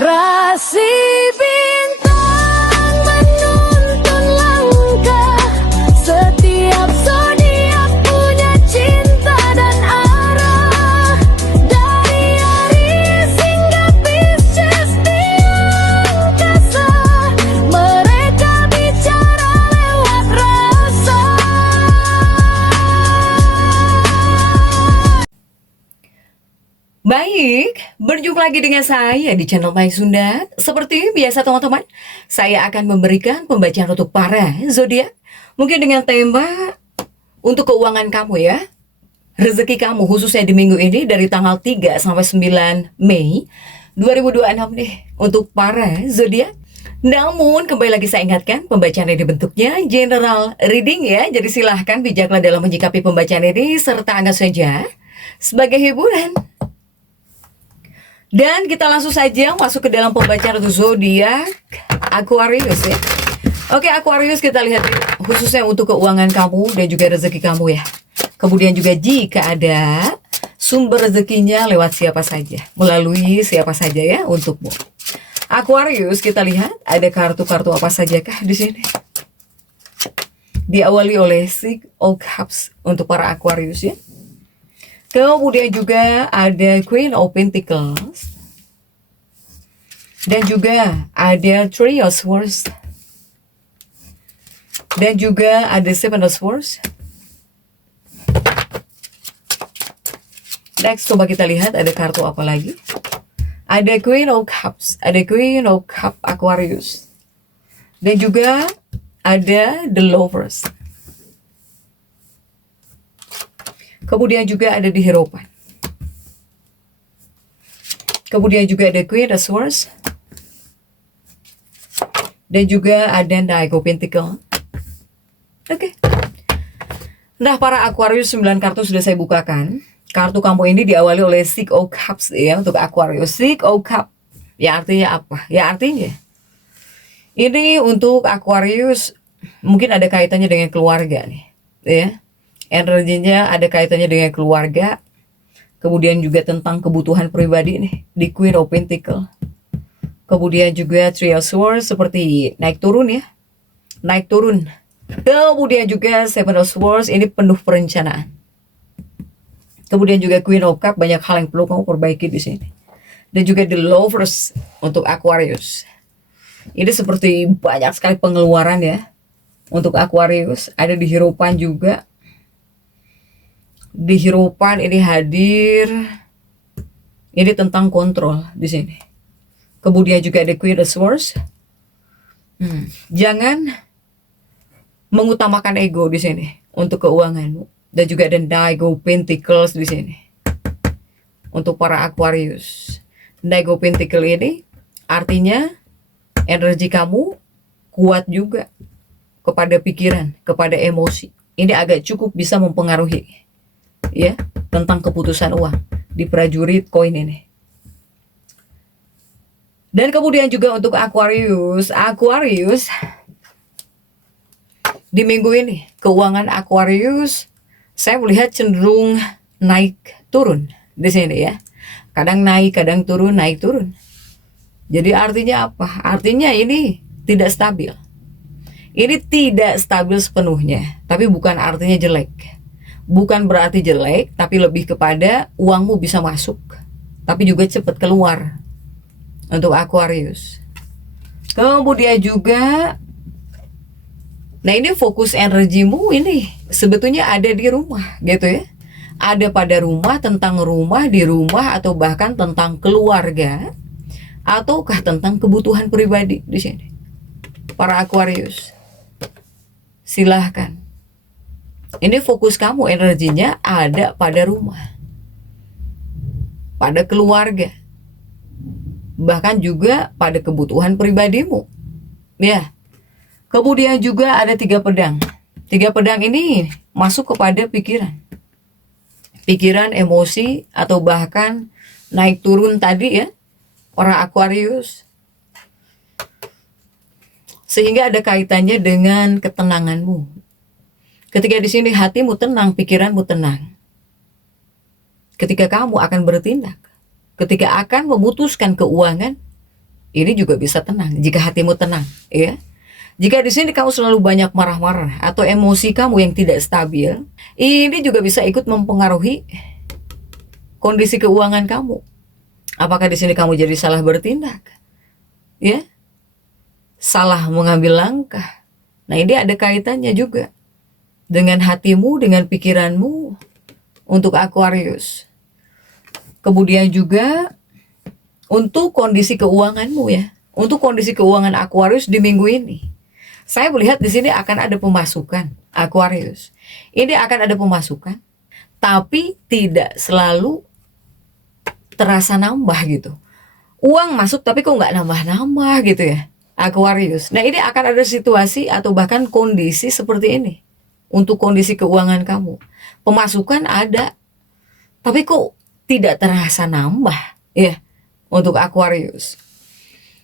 Rasi bintang menuntun langkah, setiap zodiak punya cinta dan arah. Dari Aries hingga Pisces di angkasa, mereka bicara lewat rasa. Baik, berjumpa lagi dengan saya di channel Mai Sunda. Seperti biasa teman-teman, saya akan memberikan pembacaan untuk para zodiak. Mungkin dengan tema untuk keuangan kamu ya. Rezeki kamu khususnya di minggu ini dari tanggal 3 sampai 9 Mei 2026 nih untuk para zodiak. Namun kembali lagi saya ingatkan pembacaan ini bentuknya general reading ya. Jadi silahkan bijaklah dalam menyikapi pembacaan ini serta anggap saja sebagai hiburan. Dan kita langsung saja masuk ke dalam pembacaan untuk zodiak Aquarius ya. Oke, Aquarius kita lihat khususnya untuk keuangan kamu dan juga rezeki kamu ya. Kemudian juga jika ada sumber rezekinya lewat siapa saja, melalui siapa saja ya untukmu. Aquarius kita lihat ada kartu-kartu apa sajakah di sini. Diawali oleh Six of Cups untuk para Aquarius ya. Kemudian juga ada Queen of Pentacles. Dan juga ada Three of Swords. Dan juga ada Seven of Swords. Next, coba kita lihat ada kartu apa lagi. Ada Queen of Cups. Ada Queen of Cup Aquarius. Dan juga ada The Lovers. Kemudian juga ada di Hierophant. Kemudian juga ada Queen of Swords. Dan juga ada Knight of Pentacles. Oke. Nah, para Aquarius 9 kartu sudah saya bukakan. Kartu kamu ini diawali oleh Six of Cups ya untuk Aquarius. Six of Cups. Ya artinya apa? Ya artinya ini untuk Aquarius mungkin ada kaitannya dengan keluarga nih, ya. Energinya ada kaitannya dengan keluarga, kemudian juga tentang kebutuhan pribadi nih di Queen of Pentacles. Kemudian juga Three of Swords seperti naik turun ya, naik turun. Kemudian juga Seven of Swords ini penuh perencanaan. Kemudian juga Queen of Cups banyak hal yang perlu kamu perbaiki di sini. Dan juga The Lovers untuk Aquarius. Ini seperti banyak sekali pengeluaran ya untuk Aquarius. Ada di Hierophant juga. Di Hierophant ini hadir, ini tentang kontrol di sini. Kemudian juga ada Queen of Swords. Jangan mengutamakan ego di sini untuk keuanganmu. Dan juga ada Knight of Pentacles di sini untuk para Aquarius. Knight of Pentacles ini artinya energi kamu kuat juga kepada pikiran, kepada emosi. Ini agak cukup bisa mempengaruhi ya tentang keputusan uang di prajurit koin ini. Dan kemudian juga untuk Aquarius di minggu ini keuangan Aquarius saya melihat cenderung naik turun di sini ya. Kadang naik, kadang turun, naik turun. Jadi artinya apa? Artinya ini tidak stabil. Ini tidak stabil sepenuhnya, tapi bukan artinya jelek. Bukan berarti jelek, tapi lebih kepada uangmu bisa masuk, tapi juga cepat keluar untuk Aquarius. Kemudian juga, nah ini fokus energimu ini sebetulnya ada di rumah gitu ya. Ada pada rumah, tentang rumah, di rumah, atau bahkan tentang keluarga, ataukah tentang kebutuhan pribadi di sini. Para Aquarius, silahkan. Ini fokus kamu energinya ada pada rumah, pada keluarga, bahkan juga pada kebutuhan pribadimu. Ya. Kemudian juga ada 3 pedang. 3 pedang ini masuk kepada pikiran. Pikiran, emosi, atau bahkan naik turun tadi ya, para Aquarius. Sehingga ada kaitannya dengan ketenanganmu. Ketika di sini hatimu tenang, pikiranmu tenang. Ketika kamu akan bertindak, ketika akan memutuskan keuangan, Ini juga bisa tenang jika hatimu tenang, ya. Jika di sini kamu selalu banyak marah-marah atau emosi kamu yang tidak stabil, ini juga bisa ikut mempengaruhi kondisi keuangan kamu. Apakah di sini kamu jadi salah bertindak? Ya, salah mengambil langkah. Nah, ini ada kaitannya juga dengan hatimu, dengan pikiranmu untuk Aquarius. Kemudian juga untuk kondisi keuanganmu ya. Untuk kondisi keuangan Aquarius di minggu ini. Saya melihat di sini akan ada pemasukan Aquarius. Ini akan ada pemasukan, tapi tidak selalu terasa nambah gitu. Uang masuk tapi kok nggak nambah-nambah gitu ya, Aquarius. Nah, ini akan ada situasi atau bahkan kondisi seperti ini. Untuk kondisi keuangan kamu. Pemasukan ada, tapi kok tidak terasa nambah ya. Untuk Aquarius,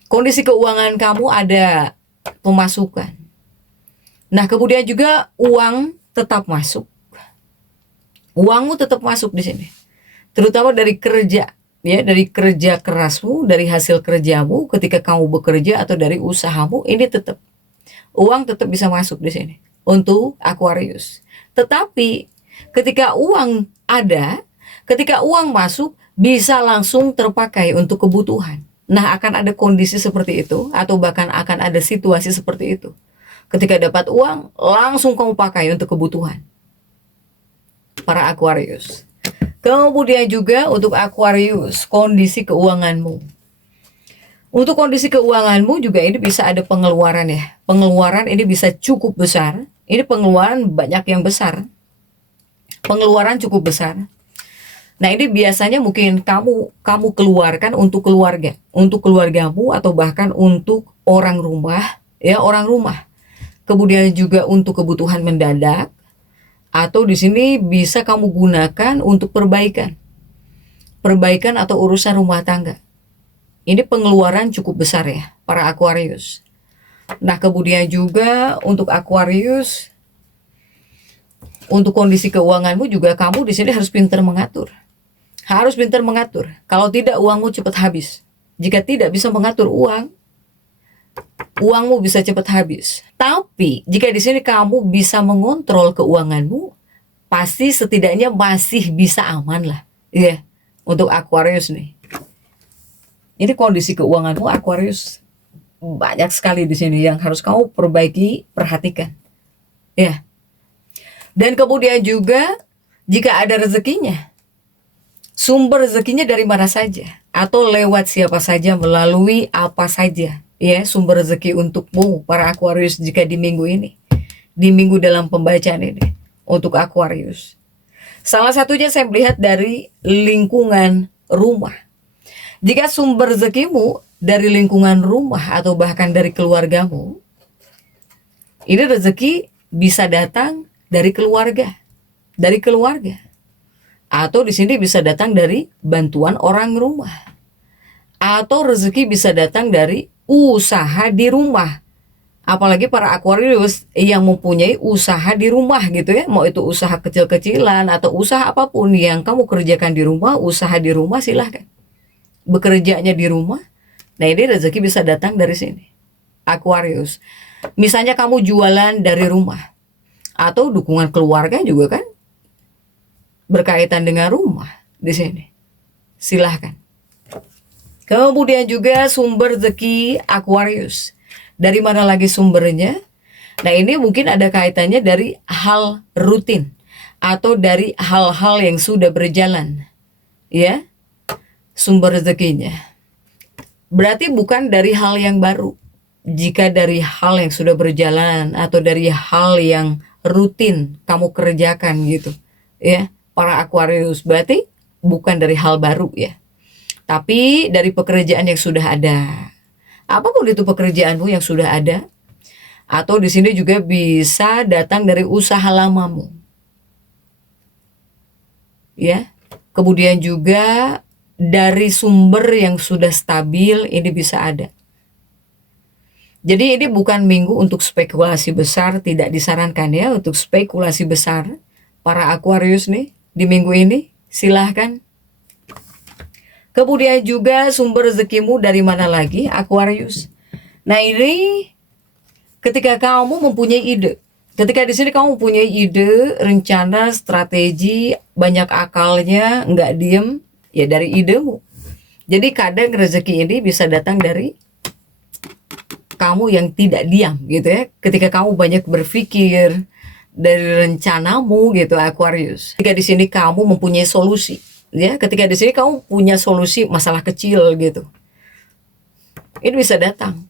kondisi keuangan kamu ada pemasukan. Nah, kemudian juga uang tetap masuk. Uangmu tetap masuk di sini. Terutama dari kerja, ya, dari kerja kerasmu, dari hasil kerjamu ketika kamu bekerja atau dari usahamu, ini tetap uang tetap bisa masuk di sini untuk Aquarius. Tetapi ketika uang ada, ketika uang masuk, bisa langsung terpakai untuk kebutuhan. Nah, akan ada kondisi seperti itu, atau bahkan akan ada situasi seperti itu. Ketika dapat uang, langsung kamu pakai untuk kebutuhan. Para Aquarius. Kemudian juga untuk Aquarius, kondisi keuanganmu. Untuk kondisi keuanganmu juga ini bisa ada pengeluaran ya. Pengeluaran ini bisa cukup besar. Ini pengeluaran banyak yang besar. Pengeluaran cukup besar. Nah, ini biasanya mungkin kamu keluarkan untuk keluarga, untuk keluargamu atau bahkan untuk orang rumah, ya, orang rumah. Kemudian juga untuk kebutuhan mendadak, atau di sini bisa kamu gunakan untuk perbaikan atau urusan rumah tangga. Ini pengeluaran cukup besar ya, para Aquarius. Nah, kemudian juga untuk Aquarius, untuk kondisi keuanganmu juga kamu di sini harus pintar mengatur. Harus pintar mengatur. Kalau tidak, uangmu cepat habis. Jika tidak bisa mengatur uang, uangmu bisa cepat habis. Tapi jika di sini kamu bisa mengontrol keuanganmu, pasti setidaknya masih bisa aman lah, ya, untuk Aquarius nih. Ini kondisi keuanganmu Aquarius banyak sekali di sini yang harus kamu perbaiki, perhatikan, ya. Dan kemudian juga jika ada rezekinya, sumber rezekinya dari mana saja atau lewat siapa saja, melalui apa saja, ya, sumber rezeki untukmu para Aquarius jika di minggu ini, di minggu dalam pembacaan ini untuk Aquarius. Salah satunya saya melihat dari lingkungan rumah. Jika sumber rezekimu dari lingkungan rumah atau bahkan dari keluargamu, ini rezeki bisa datang dari keluarga, atau di sini bisa datang dari bantuan orang rumah, atau rezeki bisa datang dari usaha di rumah. Apalagi para Aquarius yang mempunyai usaha di rumah gitu ya, mau itu usaha kecil-kecilan atau usaha apapun yang kamu kerjakan di rumah, usaha di rumah, silahkan. Bekerjanya di rumah, nah ini rezeki bisa datang dari sini, Aquarius. Misalnya kamu jualan dari rumah, atau dukungan keluarga juga kan berkaitan dengan rumah di sini. Silahkan. Kemudian juga sumber rezeki Aquarius. Dari mana lagi sumbernya? Nah, ini mungkin ada kaitannya dari hal rutin atau dari hal-hal yang sudah berjalan. Ya. Sumber rezekinya. Berarti bukan dari hal yang baru. Jika dari hal yang sudah berjalan atau dari hal yang rutin kamu kerjakan gitu, ya, para Aquarius, berarti bukan dari hal baru ya, tapi dari pekerjaan yang sudah ada. Apapun itu pekerjaanmu yang sudah ada, atau di sini juga bisa datang dari usaha lamamu, ya. Kemudian juga dari sumber yang sudah stabil, ini bisa ada. Jadi ini bukan minggu untuk spekulasi besar, tidak disarankan ya untuk spekulasi besar. Para Aquarius nih, di minggu ini silahkan. Kemudian juga sumber rezekimu dari mana lagi, Aquarius? Nah, ini ketika kamu mempunyai ide. Ketika di sini kamu mempunyai ide, rencana, strategi, banyak akalnya, nggak diem, ya dari idemu. Jadi kadang rezeki ini bisa datang dari kamu yang tidak diam gitu ya. Ketika kamu banyak berpikir dari rencanamu gitu, Aquarius. Ketika di sini kamu mempunyai solusi, ya. Ketika di sini kamu punya solusi masalah kecil gitu. Ini bisa datang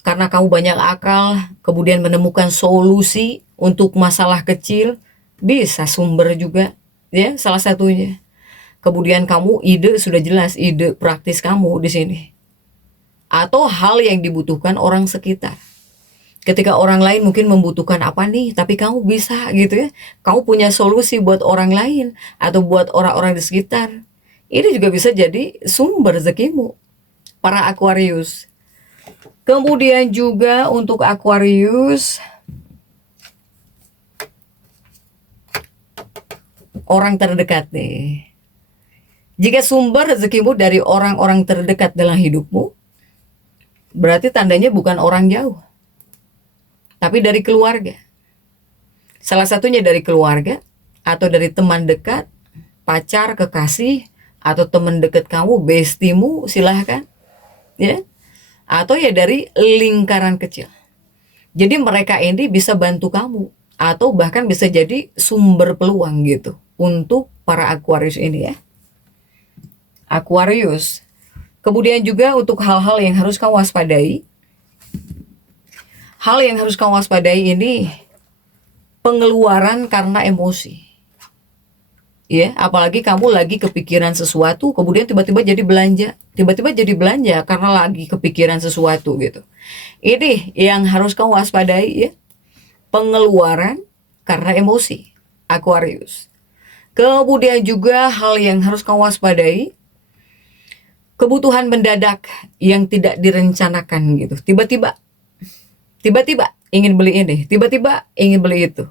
karena kamu banyak akal, kemudian menemukan solusi untuk masalah kecil, bisa sumber juga, ya, salah satunya. Kemudian kamu ide sudah jelas, ide praktis kamu di sini. Atau hal yang dibutuhkan orang sekitar. Ketika orang lain mungkin membutuhkan apa nih, tapi kamu bisa gitu ya. Kamu punya solusi buat orang lain atau buat orang-orang di sekitar. Ini juga bisa jadi sumber rezekimu, para Aquarius. Kemudian juga untuk Aquarius, orang terdekat nih. Jika sumber rezekimu dari orang-orang terdekat dalam hidupmu, berarti tandanya bukan orang jauh, tapi dari keluarga. Salah satunya dari keluarga, atau dari teman dekat, pacar, kekasih, atau teman dekat kamu, bestimu, silahkan. Ya. Atau ya dari lingkaran kecil. Jadi mereka ini bisa bantu kamu, atau bahkan bisa jadi sumber peluang gitu, untuk para Aquarius ini ya. Aquarius. Kemudian juga untuk hal-hal yang harus kamu waspadai. Hal yang harus kamu waspadai ini pengeluaran karena emosi. Ya, apalagi kamu lagi kepikiran sesuatu, kemudian tiba-tiba jadi belanja. Tiba-tiba jadi belanja karena lagi kepikiran sesuatu gitu. Ini yang harus kamu waspadai ya. Pengeluaran karena emosi, Aquarius. Kemudian juga hal yang harus kamu waspadai, kebutuhan mendadak yang tidak direncanakan gitu. Tiba-tiba ingin beli ini, tiba-tiba ingin beli itu.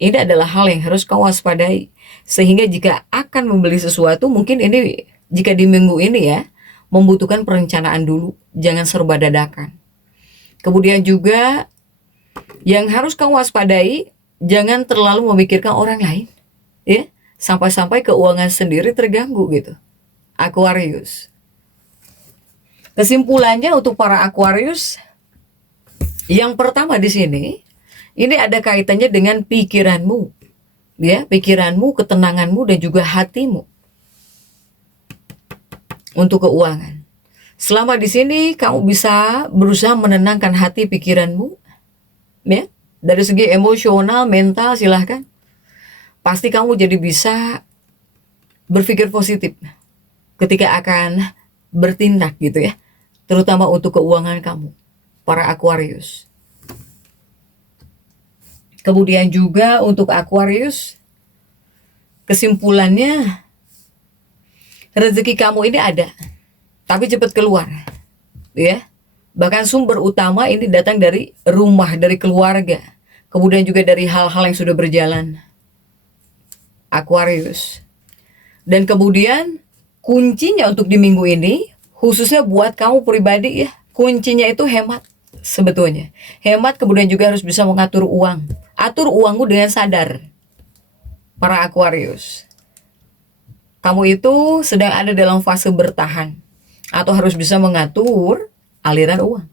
Ini adalah hal yang harus kau waspadai. Sehingga jika akan membeli sesuatu, mungkin ini jika di minggu ini ya, membutuhkan perencanaan dulu, jangan serba dadakan. Kemudian juga yang harus kau waspadai, jangan terlalu memikirkan orang lain, ya, sampai-sampai keuangan sendiri terganggu gitu, Aquarius. Kesimpulannya untuk para Aquarius, yang pertama di sini, ini ada kaitannya dengan pikiranmu, ya, pikiranmu, ketenanganmu, dan juga hatimu untuk keuangan. Selama di sini kamu bisa berusaha menenangkan hati pikiranmu, ya, dari segi emosional, mental, silahkan. Pasti kamu jadi bisa berpikir positif ketika akan bertindak gitu ya, terutama untuk keuangan kamu, para Aquarius. Kemudian juga untuk Aquarius, kesimpulannya rezeki kamu ini ada, tapi cepat keluar, ya. Bahkan sumber utama ini datang dari rumah, dari keluarga, kemudian juga dari hal-hal yang sudah berjalan, Aquarius. Dan kemudian kuncinya untuk di minggu ini, khususnya buat kamu pribadi ya, kuncinya itu hemat sebetulnya. Hemat, kemudian juga harus bisa mengatur uang. Atur uangmu dengan sadar, para Aquarius. Kamu itu sedang ada dalam fase bertahan, atau harus bisa mengatur aliran uang,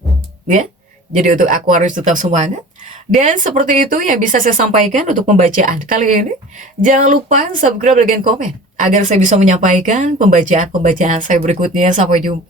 ya. Jadi untuk Aquarius tetap semangat. Dan seperti itu yang bisa saya sampaikan untuk pembacaan kali ini. Jangan lupa subscribe dan komen agar saya bisa menyampaikan pembacaan-pembacaan saya berikutnya. Sampai jumpa.